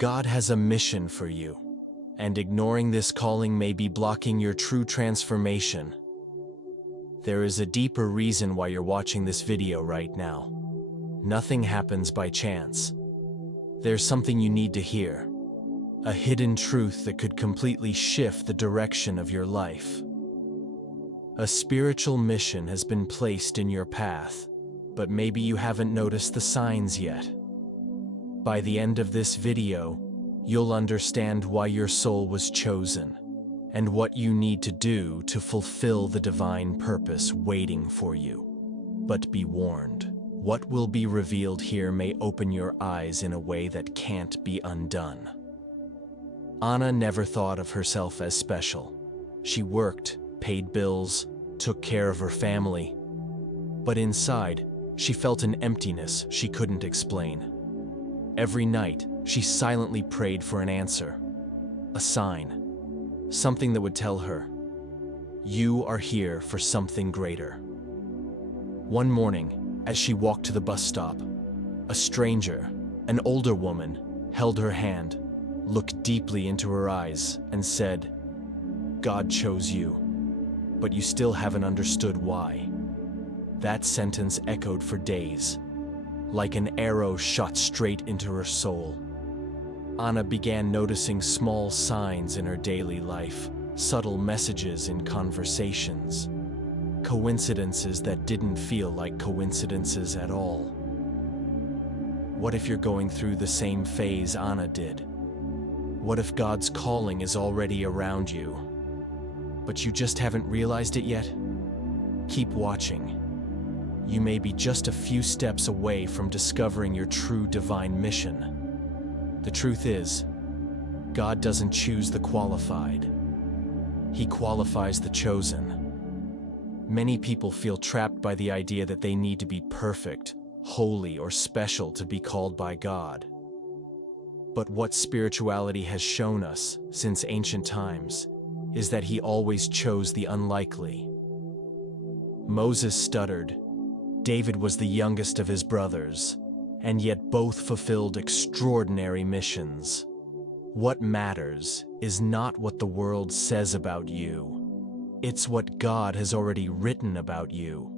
God has a mission for you, and ignoring this calling may be blocking your true transformation. There is a deeper reason why you're watching this video right now. Nothing happens by chance. There's something you need to hear. A hidden truth that could completely shift the direction of your life. A spiritual mission has been placed in your path, but maybe you haven't noticed the signs yet. By the end of this video, you'll understand why your soul was chosen, and what you need to do to fulfill the divine purpose waiting for you. But be warned, what will be revealed here may open your eyes in a way that can't be undone. Anna never thought of herself as special. She worked, paid bills, took care of her family. But inside, she felt an emptiness she couldn't explain. Every night, she silently prayed for an answer, a sign, something that would tell her, "You are here for something greater." One morning, as she walked to the bus stop, a stranger, an older woman, held her hand, looked deeply into her eyes, and said, "God chose you, but you still haven't understood why." That sentence echoed for days, like an arrow shot straight into her soul. Anna began noticing small signs in her daily life, subtle messages in conversations, coincidences that didn't feel like coincidences at all. What if you're going through the same phase Anna did? What if God's calling is already around you, but you just haven't realized it yet? Keep watching. You may be just a few steps away from discovering your true divine mission. The truth is, God doesn't choose the qualified. He qualifies the chosen. Many people feel trapped by the idea that they need to be perfect, holy, or special to be called by God. But what spirituality has shown us since ancient times is that He always chose the unlikely. Moses stuttered. David was the youngest of his brothers, and yet both fulfilled extraordinary missions. What matters is not what the world says about you. It's what God has already written about you.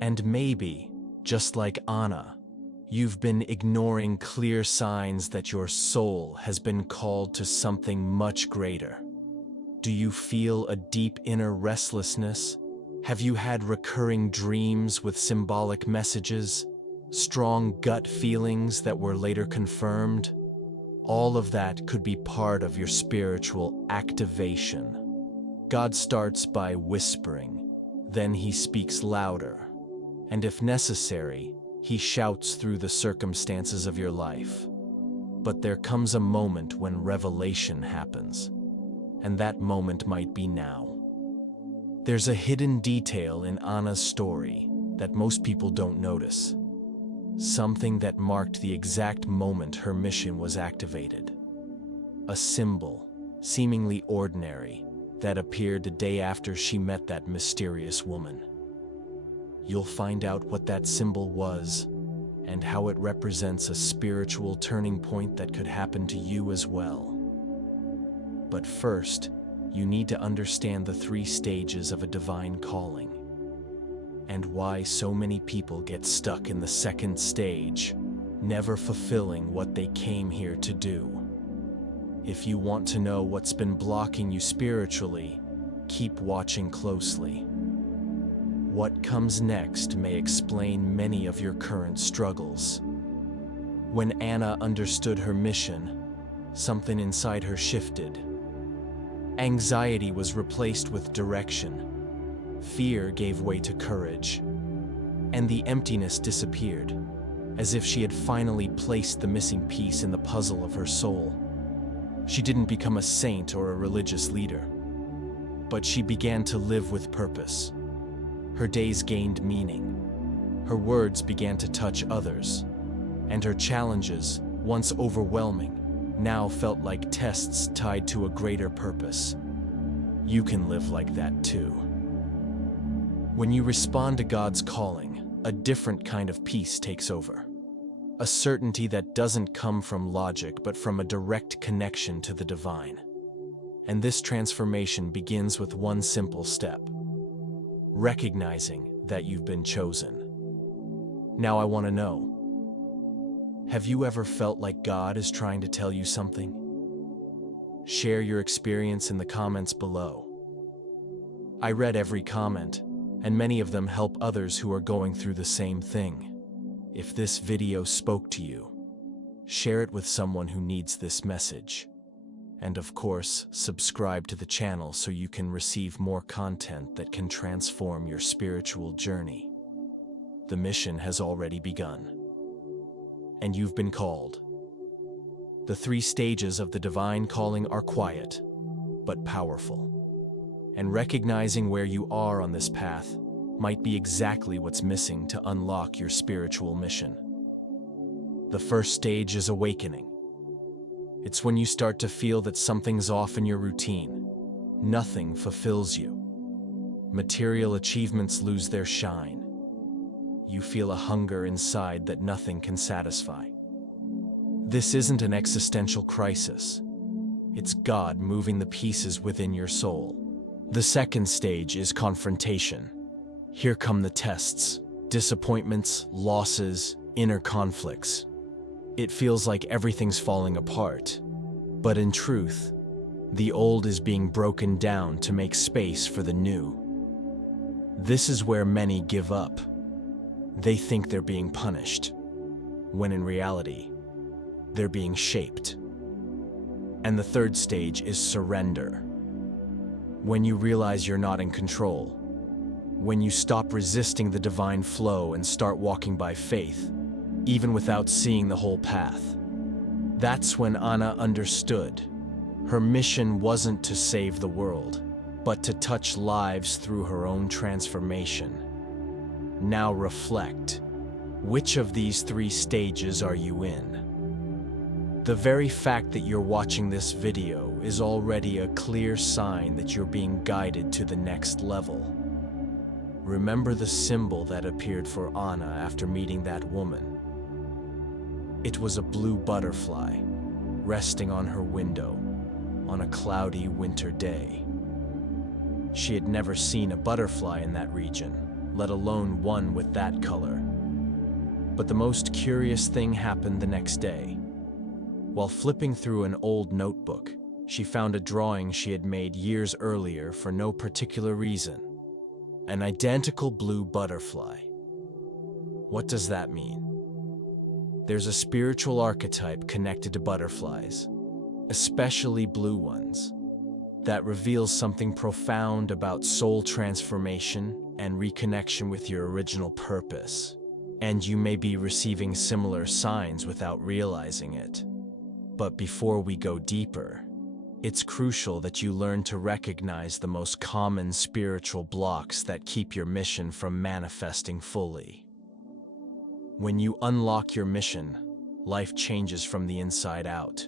And maybe, just like Anna, you've been ignoring clear signs that your soul has been called to something much greater. Do you feel a deep inner restlessness? Have you had recurring dreams with symbolic messages? Strong gut feelings that were later confirmed? All of that could be part of your spiritual activation. God starts by whispering, then He speaks louder, and if necessary, He shouts through the circumstances of your life. But there comes a moment when revelation happens, and that moment might be now. There's a hidden detail in Anna's story that most people don't notice. Something that marked the exact moment her mission was activated. A symbol, seemingly ordinary, that appeared the day after she met that mysterious woman. You'll find out what that symbol was and how it represents a spiritual turning point that could happen to you as well. But first, you need to understand the 3 stages of a divine calling, and why so many people get stuck in the 2nd stage, never fulfilling what they came here to do. If you want to know what's been blocking you spiritually, keep watching closely. What comes next may explain many of your current struggles. When Anna understood her mission, something inside her shifted. Anxiety was replaced with direction. Fear gave way to courage. And the emptiness disappeared, as if she had finally placed the missing piece in the puzzle of her soul. She didn't become a saint or a religious leader, but she began to live with purpose. Her days gained meaning. Her words began to touch others, and her challenges, once overwhelming, now felt like tests tied to a greater purpose. You can live like that too. When you respond to God's calling, a different kind of peace takes over. a certainty that doesn't come from logic but from a direct connection to the divine. And this transformation begins with one simple step: recognizing that you've been chosen. Now I want to know, have you ever felt like God is trying to tell you something? Share your experience in the comments below. I read every comment, and many of them help others who are going through the same thing. If this video spoke to you, share it with someone who needs this message. And of course, subscribe to the channel so you can receive more content that can transform your spiritual journey. The mission has already begun, and you've been called. The 3 stages of the divine calling are quiet, but powerful. And recognizing where you are on this path might be exactly what's missing to unlock your spiritual mission. The first stage is awakening. It's when you start to feel that something's off in your routine. Nothing fulfills you. Material achievements lose their shine. You feel a hunger inside that nothing can satisfy. This isn't an existential crisis. It's God moving the pieces within your soul. The second stage is confrontation. Here come the tests, disappointments, losses, inner conflicts. It feels like everything's falling apart. But in truth, the old is being broken down to make space for the new. This is where many give up. They think they're being punished, when in reality, they're being shaped. And the third stage is surrender. When you realize you're not in control, when you stop resisting the divine flow and start walking by faith, even without seeing the whole path. That's when Anna understood. Her mission wasn't to save the world, but to touch lives through her own transformation. Now reflect. Which of these 3 stages are you in? The very fact that you're watching this video is already a clear sign that you're being guided to the next level. Remember the symbol that appeared for Anna after meeting that woman. It was a blue butterfly, resting on her window on a cloudy winter day. She had never seen a butterfly in that region, let alone one with that color. But the most curious thing happened the next day. While flipping through an old notebook, she found a drawing she had made years earlier for no particular reason. An identical blue butterfly. What does that mean? There's a spiritual archetype connected to butterflies, especially blue ones, that reveals something profound about soul transformation and reconnection with your original purpose. And you may be receiving similar signs without realizing it. But before we go deeper, it's crucial that you learn to recognize the most common spiritual blocks that keep your mission from manifesting fully. When you unlock your mission, life changes from the inside out.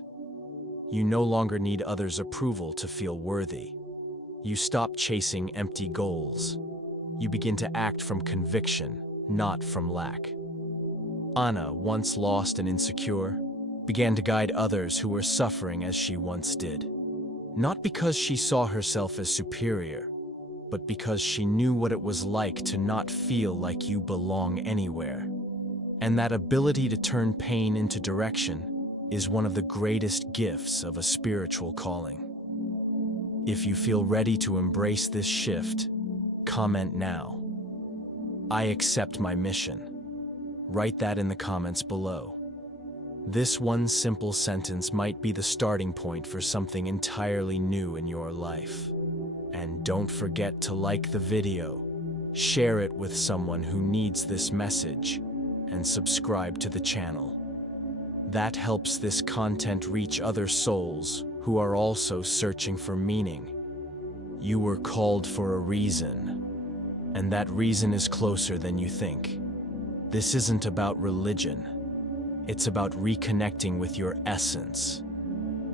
You no longer need others' approval to feel worthy. You stop chasing empty goals. You begin to act from conviction, not from lack. Anna, once lost and insecure, began to guide others who were suffering as she once did. Not because she saw herself as superior, but because she knew what it was like to not feel like you belong anywhere. And that ability to turn pain into direction is one of the greatest gifts of a spiritual calling. If you feel ready to embrace this shift, comment now. I accept my mission. Write that in the comments below. This one simple sentence might be the starting point for something entirely new in your life. And don't forget to like the video, share it with someone who needs this message, and subscribe to the channel. That helps this content reach other souls who are also searching for meaning. You were called for a reason, and that reason is closer than you think. This isn't about religion. It's about reconnecting with your essence.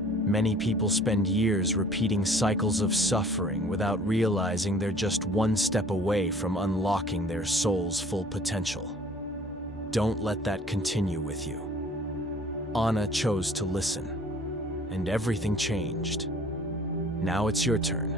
Many people spend years repeating cycles of suffering without realizing they're just one step away from unlocking their soul's full potential. Don't let that continue with you. Anna chose to listen, and everything changed. Now it's your turn.